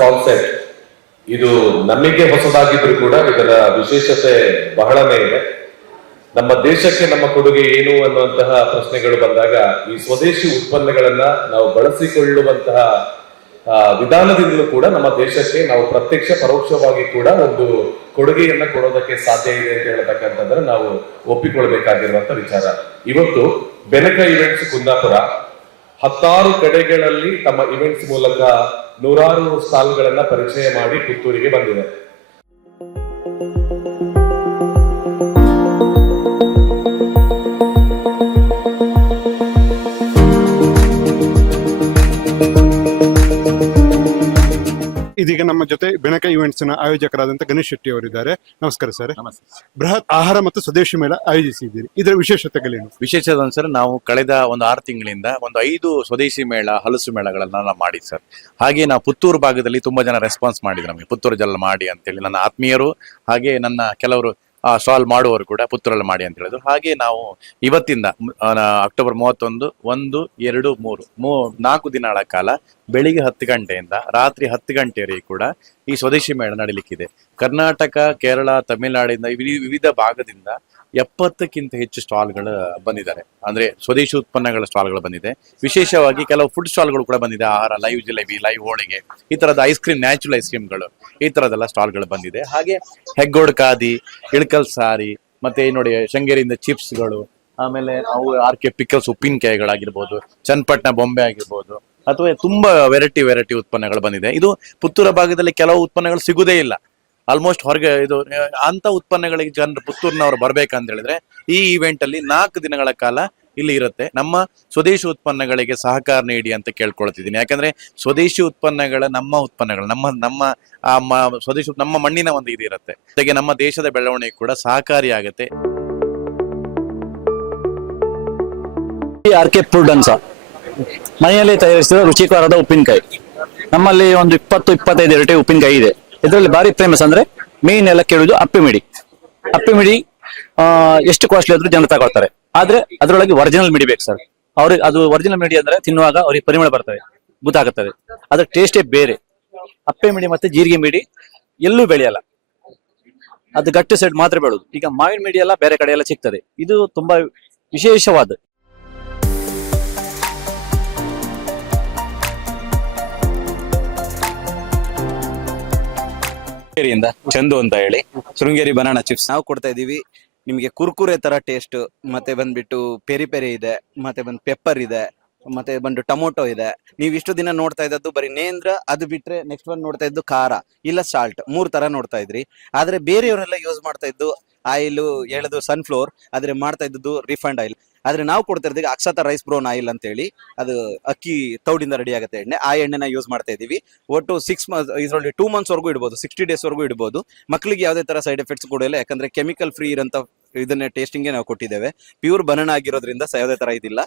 Concept ಇದು ನಮಗೆ ಹೊಸದಾಗಿದ್ರು ಕೂಡ ಇದರ ವಿಶೇಷತೆ ಬಹಳನೇ ಇದೆ. ನಮ್ಮ ದೇಶಕ್ಕೆ ನಮ್ಮ ಕೊಡುಗೆ ಏನು ಅನ್ನುವಂತಹ ಪ್ರಶ್ನೆಗಳು ಬಂದಾಗ ಈ ಸ್ವದೇಶಿ ಉತ್ಪನ್ನಗಳನ್ನ ನಾವು ಬಳಸಿಕೊಳ್ಳುವಂತಹ ವಿಧಾನದಿಂದಲೂ ಕೂಡ ನಮ್ಮ ದೇಶಕ್ಕೆ ನಾವು ಪ್ರತ್ಯಕ್ಷ ಪರೋಕ್ಷವಾಗಿ ಕೂಡ ಒಂದು ಕೊಡುಗೆಯನ್ನ ಕೊಡೋದಕ್ಕೆ ಸಾಧ್ಯ ಇದೆ ಅಂತ ಹೇಳ್ತಕ್ಕಂಥದ್ರೆ ನಾವು ಒಪ್ಪಿಕೊಳ್ಬೇಕಾಗಿರುವಂತ ವಿಚಾರ. ಇವತ್ತು ಬೆನಕ ಇವೆಂಟ್ಸ್ ಕುಂದಾಪುರ ಹತ್ತಾರು ಕಡೆಗಳಲ್ಲಿ ತಮ್ಮ ಇವೆಂಟ್ಸ್ ಮೂಲಕ ನೂರಾರು ಸ್ಟಾಲ್ಗಳನ್ನ ಪರಿಚಯ ಮಾಡಿ ಪುತ್ತೂರಿಗೆ ಬಂದಿದೆ. ಇದೀಗ ನಮ್ಮ ಜೊತೆ ಬೆನಕ ಇವೆಂಟ್ಸ್ನ ಆಯೋಜಕರಾದಂತ ಗಣೇಶ್ ಶೆಟ್ಟಿ ಅವರಿದ್ದಾರೆ. ನಮಸ್ಕಾರ ಸರ್. ಬೃಹತ್ ಆಹಾರ ಮತ್ತು ಸ್ವದೇಶಿ ಮೇಳ ಆಯೋಜಿಸಿದ್ದೀರಿ. ಇದರ ವಿಶೇಷತೆಗಳೇನು? ವಿಶೇಷದ ಸರ್ ನಾವು ಕಳೆದ ಒಂದು ಆರು ತಿಂಗಳಿಂದ ಒಂದು ಐದು ಸ್ವದೇಶಿ ಮೇಳ ಹಲಸು ಮೇಳಗಳನ್ನ ನಾವು ಮಾಡಿ ಸರ್. ಹಾಗೆ ನಾವು ಪುತ್ತೂರು ಭಾಗದಲ್ಲಿ ತುಂಬಾ ಜನ ರೆಸ್ಪಾನ್ಸ್ ಮಾಡಿದ್ರು ನಮಗೆ. ಪುತ್ತೂರು ಜಲ್ಲ ಮಾಡಿ ಅಂತೇಳಿ ನನ್ನ ಆತ್ಮೀಯರು ಹಾಗೆ ನನ್ನ ಕೆಲವರು ಸ್ಟಾಲ್ ಮಾಡುವವರು ಕೂಡ ಪುತ್ತೂರಲ್ಲಿ ಮಾಡಿ ಅಂತ ಹೇಳಿದ್ರು. ಹಾಗೆ ನಾವು ಇವತ್ತಿಂದ ಆ, ಅಕ್ಟೋಬರ್ ಮೂವತ್ತೊಂದು ಒಂದು ಎರಡು ಮೂರು ಮೂ ನಾಲ್ಕು ದಿನಗಳ ಕಾಲ ಬೆಳಿಗ್ಗೆ ಹತ್ತು ಗಂಟೆಯಿಂದ ರಾತ್ರಿ ಹತ್ತು ಗಂಟೆವರೆಗೆ ಕೂಡ ಈ ಸ್ವದೇಶಿ ಮೇಳ ನಡೀಲಿಕ್ಕಿದೆ. ಕರ್ನಾಟಕ ಕೇರಳ ತಮಿಳುನಾಡಿಂದ ವಿವಿಧ ಭಾಗದಿಂದ ಎಪ್ಪತ್ತಕ್ಕಿಂತ ಹೆಚ್ಚು ಸ್ಟಾಲ್ಗಳು ಬಂದಿದ್ದಾರೆ. ಅಂದ್ರೆ ಸ್ವದೇಶಿ ಉತ್ಪನ್ನಗಳ ಸ್ಟಾಲ್ಗಳು ಬಂದಿದೆ. ವಿಶೇಷವಾಗಿ ಕೆಲವು ಫುಡ್ ಸ್ಟಾಲ್ಗಳು ಕೂಡ ಬಂದಿದೆ. ಆಹಾರ, ಲೈವ್ ಜಿಲೇಬಿ, ಲೈವ್ ಹೋಳಿಗೆ, ಈ ತರದ ಐಸ್ ಕ್ರೀಮ್, ನ್ಯಾಚುರಲ್ ಐಸ್ ಕ್ರೀಮ್ಗಳು ಈ ತರದೆಲ್ಲ ಸ್ಟಾಲ್ಗಳು ಬಂದಿದೆ. ಹಾಗೆ ಹೆಗ್ಗೋಡ್ ಕಾದಿ ಇಳ್ಕಲ್ ಸಾರಿ, ಮತ್ತೆ ನೋಡಿ ಶೃಂಗೇರಿಯಿಂದ ಚಿಪ್ಸ್ಗಳು, ಆಮೇಲೆ ಅವು ಆರ್ ಕೆ ಪಿಕಲ್ಸ್ ಉಪ್ಪಿನಕಾಯಿಗಳಾಗಿರ್ಬೋದು, ಚನ್ನಪಟ್ಟಣ ಬೊಂಬೆ ಆಗಿರ್ಬೋದು, ಅಥವಾ ತುಂಬಾ ವೆರೈಟಿ ವೆರೈಟಿ ಉತ್ಪನ್ನಗಳು ಬಂದಿದೆ. ಇದು ಪುತ್ತೂರ ಭಾಗದಲ್ಲಿ ಕೆಲವು ಉತ್ಪನ್ನಗಳು ಸಿಗುದೇ ಇಲ್ಲ. ಆಲ್ಮೋಸ್ಟ್ ಹೊರಗೆ ಇದು ಅಂತ ಉತ್ಪನ್ನಗಳಿಗೆ ಜನರು ಪುತ್ತೂರಿನವರು ಬರ್ಬೇಕಂತ ಹೇಳಿದ್ರೆ, ಈ ಇವೆಂಟ್ ಅಲ್ಲಿ ನಾಲ್ಕು ದಿನಗಳ ಕಾಲ ಇಲ್ಲಿ ಇರುತ್ತೆ. ನಮ್ಮ ಸ್ವದೇಶಿ ಉತ್ಪನ್ನಗಳಿಗೆ ಸಹಕಾರ ನೀಡಿ ಅಂತ ಕೇಳ್ಕೊಳ್ತಿದ್ದೀನಿ. ಯಾಕಂದ್ರೆ ಸ್ವದೇಶಿ ಉತ್ಪನ್ನಗಳ, ನಮ್ಮ ಉತ್ಪನ್ನಗಳು, ನಮ್ಮ ನಮ್ಮ ಸ್ವದೇಶಿ, ನಮ್ಮ ಮಣ್ಣಿನ ಒಂದು ಇದು ಇರುತ್ತೆ. ಜೊತೆಗೆ ನಮ್ಮ ದೇಶದ ಬೆಳವಣಿಗೆ ಕೂಡ ಸಹಕಾರಿಯಾಗುತ್ತೆ ಆರ್ ಕೆ ಮನೆಯಲ್ಲಿ ತಯಾರಿಸಿದ ರುಚಿಕರವಾದ ಉಪ್ಪಿನಕಾಯಿ. ನಮ್ಮಲ್ಲಿ ಒಂದು ಇಪ್ಪತ್ತು, ಇಪ್ಪತ್ತೈದು ವೆರೈಟಿ ಉಪ್ಪಿನಕಾಯಿ ಇದೆ. ಇದರಲ್ಲಿ ಭಾರಿ ಫೇಮಸ್ ಅಂದ್ರೆ ಮೇನ್ ಎಲ್ಲ ಕೇಳುದು ಅಪ್ಪಿಮಿಡಿ ಮಿಡಿ. ಅಪ್ಪೆ ಮಿಡಿ ಆ, ಎಷ್ಟು ಕಾಸ್ಟ್ಲಿ ಆದ್ರೂ ಜನ ತಗೊಳ್ತಾರೆ. ಆದ್ರೆ ಅದರೊಳಗೆ ಒರಿಜಿನಲ್ ಮಿಡಿ ಬೇಕು ಸರ್ ಅವ್ರಿಗೆ ಅದು ಒರಿಜಿನಲ್ ಮಿಡಿ ಅಂದ್ರೆ ತಿನ್ನುವಾಗ ಅವ್ರಿಗೆ ಪರಿಮಳ ಬರ್ತವೆ ಗೊತ್ತಾಗುತ್ತದೆ ಅದ್ರ ಟೇಸ್ಟೇ ಬೇರೆ. ಅಪ್ಪೆ ಮಿಡಿ ಮತ್ತೆ ಜೀರಿಗೆ ಮಿಡಿ ಎಲ್ಲೂ ಬೆಳೆಯಲ್ಲ. ಅದು ಗಟ್ಟಿ ಸೈಡ್ ಮಾತ್ರ ಬೆಳೆದು. ಈಗ ಮಾವಿನ ಮಿಡಿ ಎಲ್ಲ ಬೇರೆ ಕಡೆ ಎಲ್ಲ ಸಿಗ್ತದೆ. ಇದು ತುಂಬಾ ವಿಶೇಷವಾದ ಶೃಂಗೇರಿಯಿಂದ ಚಂದು ಅಂತ ಹೇಳಿ. ಶೃಂಗೇರಿ ಬನಾನಾ ಚಿಪ್ಸ್ ನಾವು ಕೊಡ್ತಾ ಇದೀವಿ ನಿಮಗೆ ಕುರ್ಕುರೆ ತರ ಟೇಸ್ಟ್ ಮತ್ತೆ ಬಂದ್ಬಿಟ್ಟು ಪೆರಿ ಪೆರಿ ಇದೆ, ಮತ್ತೆ ಬಂದ್ ಪೆಪ್ಪರ್ ಇದೆ, ಮತ್ತೆ ಬಂದು ಟೊಮೊಟೊ ಇದೆ. ನೀವು ಇಷ್ಟು ದಿನ ನೋಡ್ತಾ ಇದ್ದದ್ದು ಬರೀ ನೇಂದ್ರ, ಅದು ಬಿಟ್ರೆ ನೆಕ್ಸ್ಟ್ ಬಂದು ನೋಡ್ತಾ ಇದ್ದು ಖಾರ, ಇಲ್ಲ ಸಾಲ್ಟ್ ಮೂರ್ ತರ ನೋಡ್ತಾ ಇದ್ರಿ. ಆದ್ರೆ ಬೇರೆಯವರೆಲ್ಲ ಯೂಸ್ ಮಾಡ್ತಾ ಇದ್ದು ಆಯಿಲ್ ಎಳೆದು ಸನ್ಫ್ಲೋರ್ ಆದ್ರೆ ಮಾಡ್ತಾ ಇದ್ದದ್ದು ರಿಫೈಂಡ್ ಆಯಿಲ್ ಆದ್ರೆ ನಾವು ಕೊಡ್ತಾ ಅಕ್ಷತ ರೈಸ್ ಬ್ರೋನ್ ಆಯಿಲ್ ಅಂತ ಹೇಳಿ ಅದು ಅಕ್ಕಿ ತೌಡಿಂದ ರೆಡಿ ಆಗುತ್ತೆ ಎಣ್ಣೆ. ಆ ಎಣ್ಣೆನ ಯೂಸ್ ಮಾಡ್ತಾ ಇದೀವಿ ಒಟ್ಟು ಸಿಕ್ಸ್ ಮಂತ್ ಇದರಲ್ಲಿ ಟೂ ಮಂತ್ಸ್ ವರೆಗೂ ಇಡ್ಬೋದು ಸಿಕ್ಸ್ಟಿ ಡೇಸ್ ವರೆಗೂ ಇಡ್ಬೋದು. ಮಕ್ಕಳಿಗೆ ಯಾವುದೇ ತರ ಸೈಡ್ ಎಫೆಕ್ಟ್ಸ್ ಕೊಡಲ್ಲ ಯಾಕಂದ್ರೆ ಕೆಮಿಕಲ್ ಫ್ರೀ ಇರೋಂಥ ಇದನ್ನೇ ಟೇಸ್ಟಿಂಗ್ ನಾವು ಕೊಟ್ಟಿದ್ದೇವೆ. ಪ್ಯೂರ್ ಬನಾನ ಆಗಿರೋದ್ರಿಂದ ಯಾವುದೇ ತರ ಇದಿಲ್ಲ.